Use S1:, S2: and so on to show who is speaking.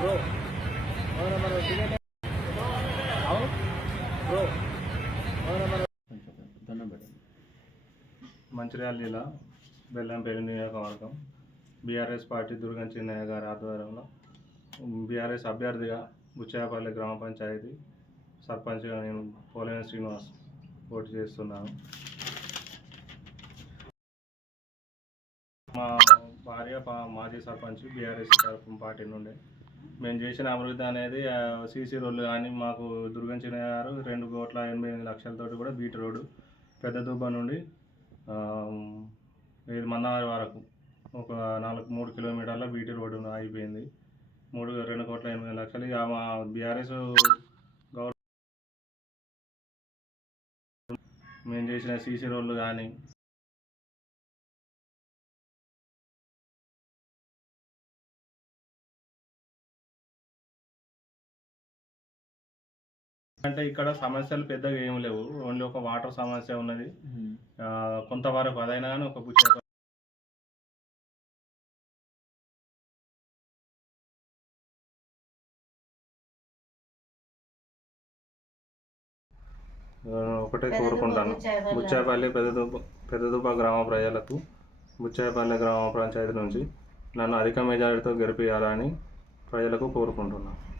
S1: Bro అవునా మన ticket అవును బ్రో అవునా మన
S2: మంచిర్యాల జిల్లా బెల్లంపల్లి నియోజకవర్గం. బీఆర్ఎస్ పార్టీ దుర్గం చిన్నయ్య గారి ఆధ్వర్యంలో బీఆర్ఎస్ అభ్యర్థిగా బుచ్చాయపల్లి గ్రామ పంచాయతీ సర్పంచ్గా నేను పోలేని శ్రీనివాస్ పోటీ చేస్తున్నాను. మా భార్య పా- మాజీ సర్పంచ్ బీఆర్ఎస్ తరఫు పార్టీ నుండి మేము చేసిన అభివృద్ధి అనేది సీసీ రోడ్లు కానీ మాకు దుర్గం గారు రెండు కోట్ల ఎనభై ఎనిమిది లక్షలతోటి కూడా బీట్ రోడ్డు పెద్ద దుబ్బ నుండి ఇది మన్నారి వరకు ఒక నాలుగు మూడు కిలోమీటర్ల బీటీ రోడ్డు అయిపోయింది మూడు రెండు కోట్ల ఎనిమిది లక్షలు. ఇక మా బీఆర్ఎస్ గవర్నమెంట్ మేము చేసిన సీసీ రోడ్లు కానీ అంటే ఇక్కడ సమస్యలు పెద్దగా ఏం లేవు. ఓన్లీ ఒక వాటర్ సమస్య ఉన్నది. ఆ, కొంతవరకు అదైనా కానీ ఒక బుచ్చ ఒకటే కోరుకుంటాను. బుచ్చాయపల్లి పెద్దదుబ్బ పెద్దదుబ్బ గ్రామ ప్రజలకు బుచ్చాయపల్లి గ్రామ పంచాయతీ నుంచి నన్ను అధిక మెజారిటీతో గెలిపించాలని ప్రజలకు కోరుకుంటున్నాను.